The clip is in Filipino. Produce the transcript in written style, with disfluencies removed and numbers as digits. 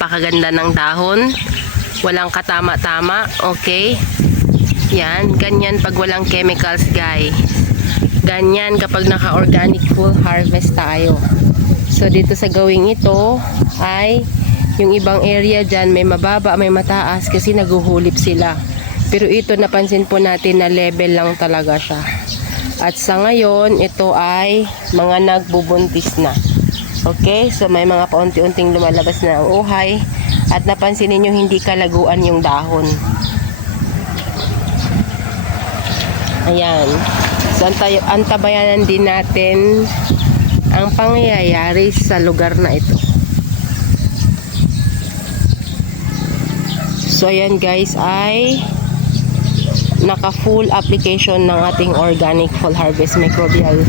napakaganda ng dahon. Walang katama-tama, okay? Yan, ganyan pag walang chemicals, guys. Ganyan kapag naka-organic full harvest tayo. So dito sa gawing ito ay yung ibang area dyan may mababa, may mataas kasi naguhulip sila. Pero ito napansin po natin na level lang talaga siya. At sa ngayon ito ay mga nagbubuntis na. Okay, so may mga paunti-unting lumalabas na ang uhay. At napansin niyo hindi kalaguan yung dahon. Ayan. So antabayanan din natin ang pangyayari sa lugar na ito. So ayan guys ay naka full application ng ating organic full harvest microbial